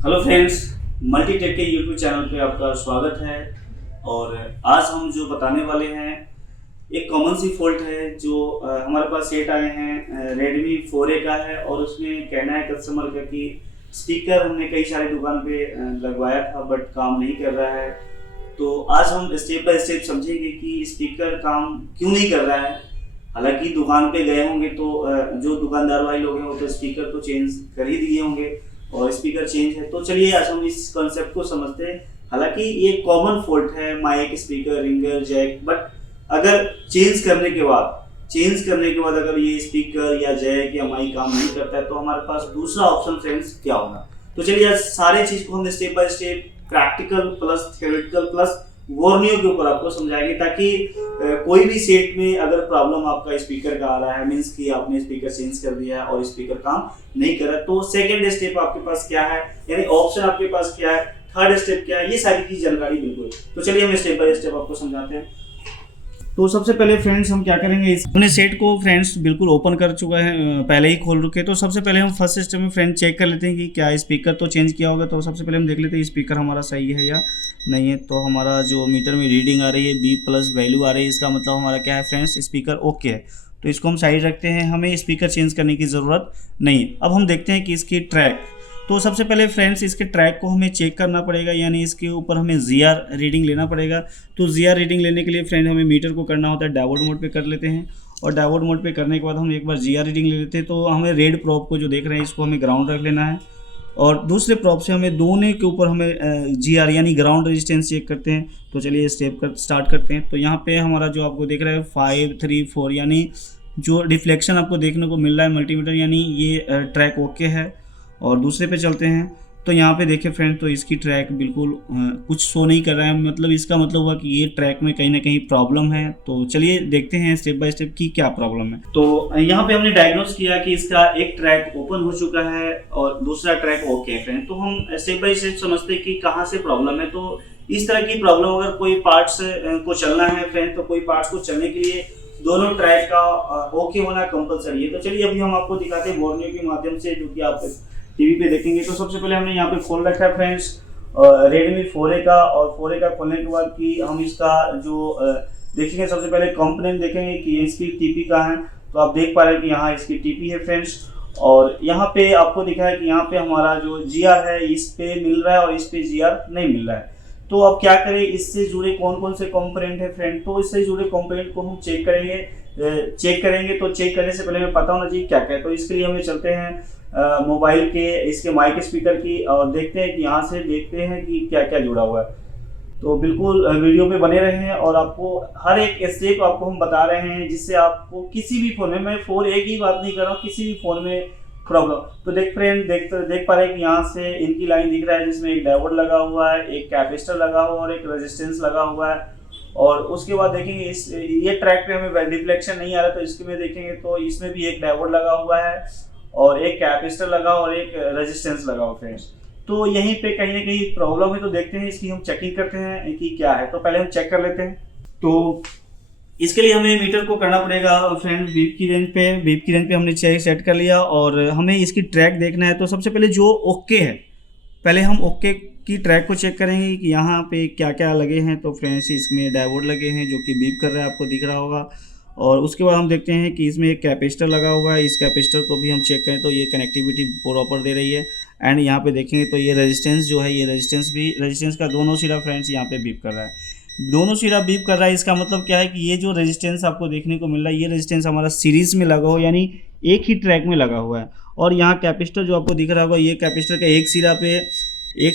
Hello friends, Multitech के YouTube channel पे आपका स्वागत है। और आज हम जो बताने वाले हैं एक कॉमन सी फॉल्ट है जो हमारे पास सेट आए हैं रेडमी 4A का है। और उसमें कहना है कस्टमर का कि स्पीकर हमने कई सारी दुकान पे लगवाया था बट काम नहीं कर रहा है। तो आज हम स्टेप बाय स्टेप समझेंगे कि स्पीकर काम क्यों नहीं कर रहा है। हालांकि दुकान पे गए होंगे तो जो दुकानदार भाई लोग हैं वो तो स्पीकर तो चेंज कर ही दिए होंगे और स्पीकर चेंज है। तो चलिए आज हम इस कॉन्सेप्ट को समझते हैं। हालांकि ये कॉमन फॉल्ट है, mic, speaker, ringer, jack, but अगर चेंज करने के बाद अगर ये स्पीकर या जैक या माइक काम नहीं करता है तो हमारे पास दूसरा ऑप्शन फ्रेंड्स क्या होगा। तो चलिए आज सारे चीज को हम step by step practical plus theoretical plus warning के ऊपर आपको समझाएंगे, ताकि कोई भी सेट में अगर प्रॉब्लम आपका स्पीकर का आ रहा है, मींस कि आपने स्पीकर चेंज कर दिया है और स्पीकर काम नहीं कर रहा, तो सेकंड स्टेप आपके पास क्या है, यानी ऑप्शन आपके पास क्या है, थर्ड स्टेप क्या है, ये सारी की जानकारी बिल्कुल। तो चलिए हम स्टेप बाय स्टेप आपको समझाते हैं। तो सबसे पहले फ्रेंड्स हम क्या करेंगे, अपने सेट को फ्रेंड्स बिल्कुल ओपन कर चुका है, पहले ही खोल रखे। तो सबसे पहले हम फर्स्ट स्टेप में फ्रेंड चेक कर लेते हैं कि क्या स्पीकर तो चेंज किया होगा। तो सबसे पहले हम देख लेते हैं स्पीकर हमारा सही है या नहीं है। तो हमारा जो मीटर में रीडिंग आ रही है B+ वैल्यू आ रही है, इसका मतलब हमारा क्या है फ्रेंड्स, स्पीकर ओके है। तो इसको हम साइड रखते हैं, हमें स्पीकर चेंज करने की ज़रूरत नहीं है। अब हम देखते हैं कि इसकी ट्रैक, तो सबसे पहले फ्रेंड्स इसके ट्रैक को हमें चेक करना पड़ेगा, यानी इसके ऊपर हमें ZR रीडिंग लेना पड़ेगा। तो ZR रीडिंग लेने के लिए फ्रेंड हमें मीटर को करना होता है डायोड मोड पे कर लेते हैं, और डायोड मोड पे करने के बाद हम एक बार ZR रीडिंग ले लेते हैं। तो हमें रेड प्रोब को जो देख रहे हैं इसको हमें ग्राउंड रख लेना है, और दूसरे प्रोब से हमें दोनों के ऊपर हमें GR यानी ग्राउंड रेजिस्टेंस चेक करते हैं। तो चलिए स्टेप कर स्टार्ट करते हैं। तो यहाँ पे हमारा जो आपको देख रहा है 5 3 4, यानी जो रिफ्लेक्शन आपको देखने को मिल रहा है मल्टीमीटर, यानी ये ट्रैक ओके है। और दूसरे पे चलते हैं तो यहाँ पे देखिए फ्रेंड, तो इसकी ट्रैक बिल्कुल कुछ शो नहीं कर रहा है, मतलब इसका मतलब हुआ कि ये ट्रैक में कहीं ना कहीं प्रॉब्लम है। तो चलिए देखते हैं स्टेप बाय स्टेप की क्या प्रॉब्लम है। तो यहाँ पे हमने डायग्नोस किया कि इसका एक ट्रैक ओपन हो चुका है और दूसरा ट्रैक ओके है फ्रेंड। तो हम स्टेप बाय स्टेप समझते हैं कि कहाँ से प्रॉब्लम है। तो इस तरह की प्रॉब्लम अगर कोई पार्ट्स को चलना है फ्रेंड, तो कोई पार्ट्स को चलने के लिए दोनों ट्रैक का ओके होना कंपलसरी है। तो चलिए अभी हम आपको दिखाते हैं बोर्नियो के माध्यम से, जो कि आप टीवी पे देखेंगे। तो सबसे पहले हमने यहाँ पे खोल रखा है फ्रेंड्स रेडमी 4A का, और 4A का खोलने के बाद कि हम इसका जो देखेंगे, सबसे पहले कंपोनेंट देखेंगे कि इसकी टीपी का है। तो आप देख पा रहे हैं कि यहाँ इसकी टीपी है फ्रेंड्स, और यहाँ पे आपको दिखा है कि यहाँ पे हमारा जो GR है इस पे मिल रहा है और इस पे GR नहीं मिल रहा है। तो अब क्या करें, इससे जुड़े कौन कौन से कंपोनेंट है फ्रेंड, तो इससे जुड़े कंपोनेंट को हम चेक करेंगे। तो चेक करने से पहले हमें पता होना चाहिए क्या क्या है। तो इसके लिए हमें चलते हैं मोबाइल के इसके माइक स्पीकर की, और देखते हैं कि यहाँ से देखते हैं कि क्या क्या जुड़ा हुआ है। तो बिल्कुल वीडियो पे बने रहे हैं, और आपको हर एक स्टेप आपको हम बता रहे हैं, जिससे आपको किसी भी फोन में, मैं 4A की बात नहीं कर रहा हूँ, किसी भी फोन में प्रॉब्लम। तो देख पा रहे हैं कि यहाँ से इनकी लाइन दिख रहा है, जिसमें एक डायोड लगा हुआ है, एक कैपेसिटर लगा हुआ है और एक रेजिस्टेंस लगा हुआ है। और उसके बाद देखेंगे ये ट्रैक पे हमें रिफ्लेक्शन नहीं आ रहा, तो इसके में देखेंगे तो इसमें भी एक डायोड लगा हुआ है और एक कैपेसिटर लगा और एक रेजिस्टेंस लगा हुआ फ्रेंड्स। तो यहीं पे कहीं ना कहीं प्रॉब्लम है। तो देखते हैं इसकी हम चेकिंग करते हैं कि क्या है। तो पहले हम चेक कर लेते हैं। तो इसके लिए हमें मीटर को करना पड़ेगा फ्रेंड बीप की रेंज पे हमने चेक सेट कर लिया, और हमें इसकी ट्रैक देखना है। तो सबसे पहले जो ओके है, पहले हम ओके की ट्रैक को चेक करेंगे कि यहाँ पे क्या क्या लगे हैं। तो फ्रेंड्स इसमें डायोड लगे हैं जो कि बीप कर रहा है, आपको दिख रहा होगा। और उसके बाद हम देखते हैं कि इसमें एक कैपेसिटर लगा हुआ है, इस कैपेसिटर को भी हम चेक करें तो ये कनेक्टिविटी प्रॉपर दे रही है। एंड यहाँ पे देखेंगे तो ये रेजिस्टेंस जो है, ये रेजिस्टेंस का दोनों सिरा फ्रेंड्स यहाँ पे बीप कर रहा है, दोनों सिरा बीप कर रहा है। इसका मतलब क्या है कि ये जो रेजिस्टेंस आपको देखने को मिल रहा है, ये रेजिस्टेंस हमारा सीरीज में लगा हो, यानी एक ही ट्रैक में लगा हुआ है। और यहाँ कैपेसिटर जो आपको दिख रहा होगा, ये कैपेसिटर का एक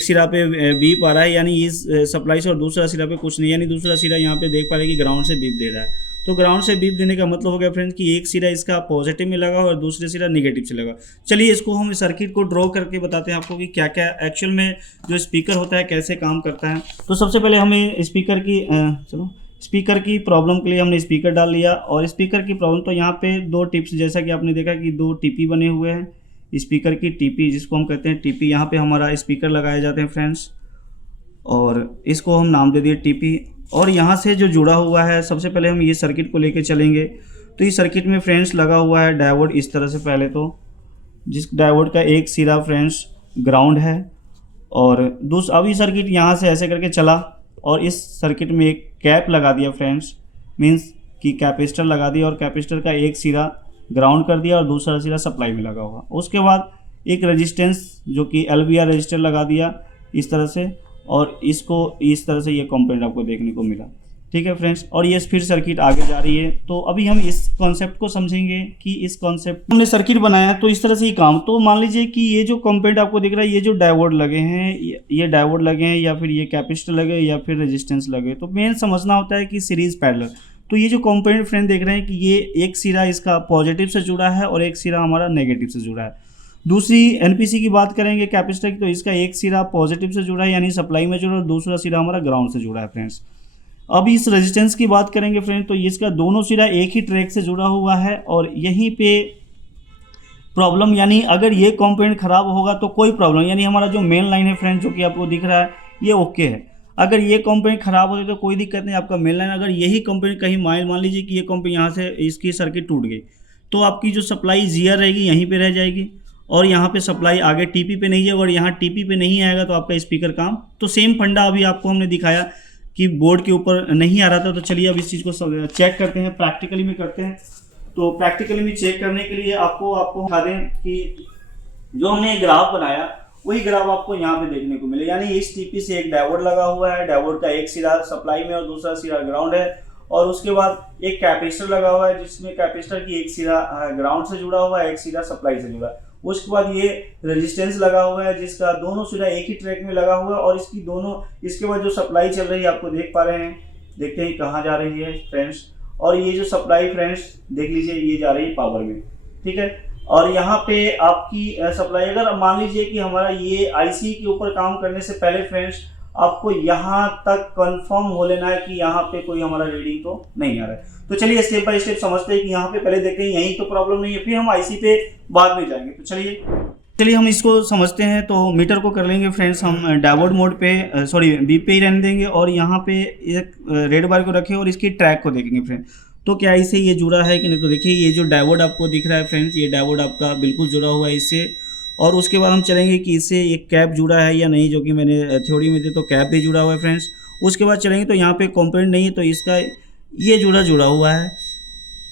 सिरा पे बीप आ रहा है, यानी इस सप्लाई से, और दूसरा सिरा पे कुछ नहीं, यानी दूसरा सिरा यहाँ पे देख पा रहे हैं कि ग्राउंड से बीप दे रहा है। तो ग्राउंड से बीप देने का मतलब हो गया फ्रेंड्स कि एक सिरा इसका पॉजिटिव में लगा और दूसरे सिरा नेगेटिव से लगा। चलिए इसको हम सर्किट को ड्रॉ करके बताते हैं आपको कि क्या क्या एक्चुअल में जो स्पीकर होता है कैसे काम करता है। तो सबसे पहले हमें स्पीकर की प्रॉब्लम के लिए हमने स्पीकर डाल लिया, और स्पीकर की प्रॉब्लम तो यहाँ पे दो टिप्स, जैसा कि आपने देखा कि दो टीपी बने हुए हैं, स्पीकर की टीपी जिसको हम कहते हैं टीपी, यहाँ पे हमारा स्पीकर लगाए जाते हैं फ्रेंड्स, और इसको हम नाम दे दिए टीपी। और यहाँ से जो जुड़ा हुआ है, सबसे पहले हम ये सर्किट को लेके चलेंगे। तो इस सर्किट में फ्रेंड्स लगा हुआ है डायोड इस तरह से, पहले तो जिस डायोड का एक सिरा फ्रेंड्स ग्राउंड है और अभी सर्किट यहाँ से ऐसे करके चला और इस सर्किट में एक कैप लगा दिया फ्रेंड्स, मीन्स कि कैपेसिटर लगा दिया और कैपेसिटर का एक सिरा ग्राउंड कर दिया और दूसरा सिरा सप्लाई में लगा हुआ। उसके बाद एक रेजिस्टेंस जो कि LVR रजिस्टर लगा दिया इस तरह से, और इसको इस तरह से ये कंपोनेंट आपको देखने को मिला। ठीक है फ्रेंड्स, और ये फिर सर्किट आगे जा रही है। तो अभी हम इस कॉन्सेप्ट को समझेंगे कि इस कॉन्सेप्ट हमने सर्किट बनाया तो इस तरह से ही काम। तो मान लीजिए कि ये जो कंपोनेंट आपको दिख रहा है, ये जो डायोड लगे हैं, ये डायोड लगे हैं या फिर ये कैपेसिटर लगे या फिर रेजिस्टेंस लगे, तो मेन समझना होता है कि सीरीज पैरेलल। तो ये जो कंपोनेंट फ्रेंड देख रहे हैं कि ये एक सिरा इसका पॉजिटिव से जुड़ा है और एक सिरा हमारा नेगेटिव से जुड़ा है। दूसरी NPC की बात करेंगे कैपेसिटर की, तो इसका एक सिरा पॉजिटिव से जुड़ा है यानी सप्लाई में जुड़ा है और दूसरा सिरा हमारा ग्राउंड से जुड़ा है फ्रेंड्स। अब इस रेजिस्टेंस की बात करेंगे फ्रेंड, तो इसका दोनों सिरा एक ही ट्रैक से जुड़ा हुआ है और यहीं पे प्रॉब्लम, यानी अगर ये कंपोनेंट खराब होगा तो कोई प्रॉब्लम, यानी हमारा जो मेन लाइन है फ्रेंड जो कि आपको दिख रहा है ये ओके है। अगर ये कंपोनेंट खराब होते तो कोई दिक्कत नहीं, आपका मेन लाइन अगर यही कंपोनेंट कहीं मान लीजिए कि ये कंपोनेंट यहाँ से इसकी सर्किट टूट गई तो आपकी जो सप्लाई GR रहेगी यहीं पे रह जाएगी और यहाँ पे सप्लाई आगे TP पे नहीं है, और यहाँ TP पे नहीं आएगा तो आपका स्पीकर काम। तो सेम फंडा अभी आपको हमने दिखाया कि बोर्ड के ऊपर नहीं आ रहा था। तो चलिए अब इस चीज़ को चेक करते हैं, प्रैक्टिकली में करते हैं। तो प्रैक्टिकली में चेक करने के लिए आपको बता दें कि जो हमने ग्राफ बनाया वही ग्राफ आपको यहाँ पे देखने को मिले, यानी इस TP से एक डायोड लगा हुआ है, डायोड का एक सिरा सप्लाई में और दूसरा सिरा ग्राउंड है, और उसके बाद एक कैपेसिटर लगा हुआ है जिसमें कैपेसिटर की एक सिरा ग्राउंड से जुड़ा हुआ है, एक सिरा सप्लाई से जुड़ा है। उसके बाद ये रेजिस्टेंस लगा हुआ है जिसका दोनों सिरा एक ही ट्रैक में लगा हुआ है, और इसके बाद जो सप्लाई चल रही है आपको देख पा रहे हैं, देखते हैं कहाँ जा रही है फ्रेंड्स। और ये जो सप्लाई फ्रेंड्स देख लीजिए ये जा रही है पावर में, ठीक है। और यहाँ पे आपकी सप्लाई, अगर मान लीजिए कि हमारा ये IC के ऊपर काम करने से पहले फ्रेंड्स आपको यहाँ तक कंफर्म हो लेना है कि यहाँ पे कोई हमारा रीडिंग तो नहीं आ रहा है। तो चलिए स्टेप बाय स्टेप समझते हैं कि यहाँ पे पहले देखते हैं यहीं तो प्रॉब्लम नहीं है, फिर हम IC पे बाद में जाएंगे। तो चलिए हम इसको समझते हैं। तो मीटर को कर लेंगे फ्रेंड्स हम डायोड मोड पे, B पे ही रहने देंगे, और यहाँ पे एक रेड बार को रखें और इसकी ट्रैक को देखेंगे फ्रेंड। तो क्या इससे ये जुड़ा है कि नहीं, तो देखिए ये जो डायोड आपको दिख रहा है फ्रेंड्स, ये डायोड आपका बिल्कुल जुड़ा हुआ है इससे। और उसके बाद हम चलेंगे कि इससे एक कैप जुड़ा है या नहीं, जो कि मैंने थ्योरी में दी तो कैप भी जुड़ा हुआ है फ्रेंड्स। उसके बाद चलेंगे तो यहाँ पे कंपोनेंट नहीं है तो इसका ये जुड़ा हुआ है,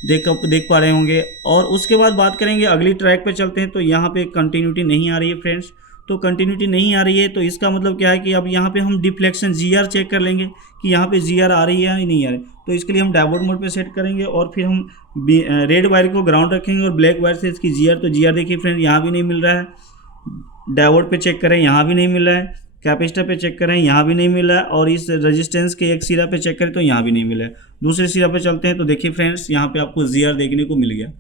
देख पा रहे होंगे। और उसके बाद बात करेंगे अगली ट्रैक पे चलते हैं, तो यहाँ पे कंटिन्यूटी नहीं आ रही है फ्रेंड्स। तो कंटिन्यूटी नहीं आ रही है तो इसका मतलब क्या है कि अब यहाँ पे हम डिफ्लेक्शन GR चेक कर लेंगे कि यहाँ पे GR आ रही है या नहीं आ रही। तो इसके लिए हम डायोड मोड पे सेट करेंगे और फिर हम रेड वायर को ग्राउंड रखेंगे और ब्लैक वायर से इसकी GR, तो GR देखिए फ्रेंड यहाँ भी नहीं मिल रहा है। डायोड पे चेक करें यहाँ भी नहीं मिल रहा है, कैपेसिटर पे चेक करें यहाँ भी नहीं मिला है, और इस रेजिस्टेंस के एक सिरा पे चेक करें तो यहाँ भी नहीं मिला है। दूसरे सिरा पे चलते हैं तो देखिए फ्रेंड्स यहाँ पे आपको GR देखने को मिल गया।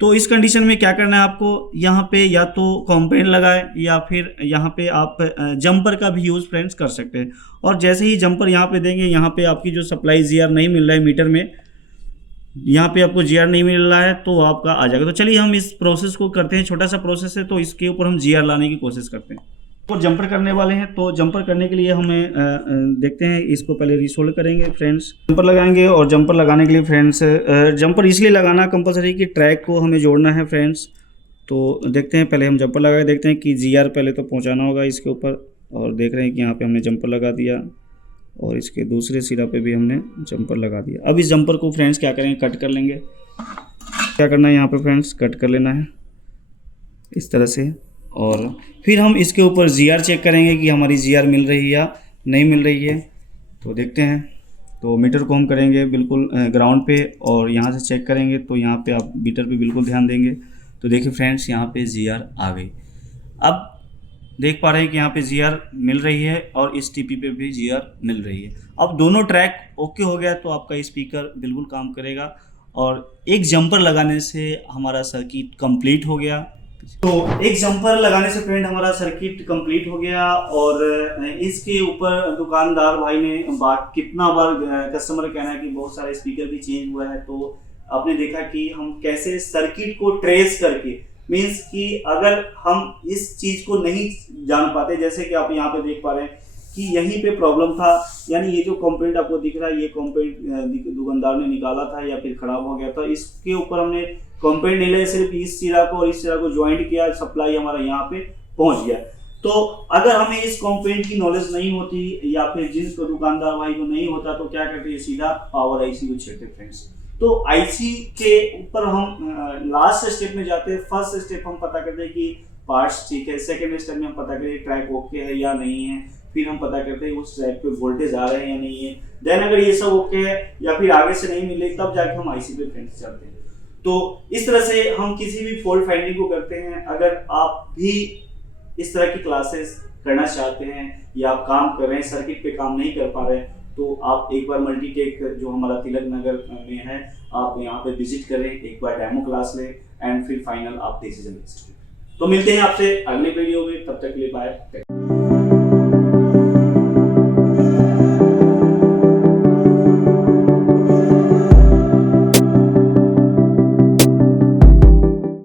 तो इस कंडीशन में क्या करना है आपको, यहाँ पे या तो कंपोनेंट लगाए या फिर यहाँ पे आप जंपर का भी यूज़ फ्रेंड्स कर सकते हैं। और जैसे ही जंपर यहाँ पे देंगे, यहाँ पे आपकी जो सप्लाई GR नहीं मिल रहा है मीटर में, यहाँ पे आपको GR नहीं मिल रहा है तो आपका आ जाएगा। तो चलिए हम इस प्रोसेस को करते हैं, छोटा सा प्रोसेस है तो इसके ऊपर हम GR लाने की कोशिश करते हैं। तो जंपर करने वाले हैं, तो जंपर करने के लिए हमें देखते हैं, इसको पहले रिसोल्ड करेंगे फ्रेंड्स, जंपर लगाएंगे। और जंपर लगाने के लिए फ्रेंड्स जंपर इसलिए लगाना कंपलसरी कि ट्रैक को हमें जोड़ना है फ्रेंड्स। तो देखते हैं, पहले हम जंपर लगा के देखते हैं कि GR पहले तो पहुंचाना होगा इसके ऊपर। और देख रहे हैं कि यहाँ पे हमने जंपर लगा दिया और इसके दूसरे सिरा पे भी हमने जंपर लगा दिया। अब इस जंपर को फ्रेंड्स क्या करेंगे, कट कर लेंगे। क्या करना है यहाँ पे फ्रेंड्स, कट कर लेना है इस तरह से, और फिर हम इसके ऊपर GR चेक करेंगे कि हमारी GR मिल रही है या नहीं मिल रही है। तो देखते हैं, तो मीटर को हम करेंगे बिल्कुल ग्राउंड पे और यहाँ से चेक करेंगे। तो यहाँ पे आप मीटर पे बिल्कुल ध्यान देंगे तो देखिए फ्रेंड्स यहाँ पे GR आ गई। अब देख पा रहे हैं कि यहाँ पे GR मिल रही है और इस TP पे भी GR मिल रही है। अब दोनों ट्रैक ओके हो गया तो आपका स्पीकर बिल्कुल काम करेगा, और एक जंपर लगाने से हमारा सर्किट कंप्लीट हो गया। तो एक जंपर लगाने से फ्रेंड हमारा सर्किट कंप्लीट हो गया। और इसके ऊपर दुकानदार भाई ने कितना बार कस्टमर कहना है कि बहुत सारे स्पीकर भी चेंज हुआ है, तो आपने देखा कि हम कैसे सर्किट को ट्रेस करके, मीन्स कि अगर हम इस चीज को नहीं जान पाते, जैसे कि आप यहाँ पे देख पा रहे हैं कि यहीं पे प्रॉब्लम था, यानी ये जो कंपोनेंट आपको दिख रहा है ये कंपोनेंट दुकानदार ने निकाला था या फिर खराब हो गया था। इसके ऊपर हमने कंपोनेंट नहीं लिया, सिर्फ इस सिरा को और इस सिरा को ज्वाइंट किया, सप्लाई हमारा यहाँ पे पहुंच गया। तो अगर हमें इस कंपोनेंट की नॉलेज नहीं होती या फिर जिस को दुकानदार भाई को नहीं होता तो क्या करते हैं, सीधा पावर आईसी को छेड़ते फ्रेंड्स। तो आईसी के ऊपर हम लास्ट स्टेप में जाते हैं। फर्स्ट स्टेप हम पता करते हैं कि पार्ट्स ठीक है, सेकेंड स्टेप में हम पता करें ट्रैक ओके है या नहीं है, फिर हम पता करते हैं उस ट्रैक पे वोल्टेज आ रहे हैं या नहीं है। देन अगर ये सब ओके है या फिर आगे से नहीं मिले तब जाके हम आईसी पे फ्रेंड्स चलते हैं। तो इस तरह से हम किसी भी फॉल्ट फाइंडिंग को करते हैं। अगर आप भी इस तरह की क्लासेस करना चाहते हैं या आप काम कर रहे हैं, सर्किट पे काम नहीं कर पा रहे हैं, तो आप एक बार मल्टीटेक जो हमारा तिलक नगर में है, आप यहाँ पे विजिट करें, एक बार डेमो क्लास लें एंड फिर फाइनल आप डिसीजन ले सकते हैं। तो मिलते हैं आपसे अगले वीडियो में, तब तक के लिए बाय।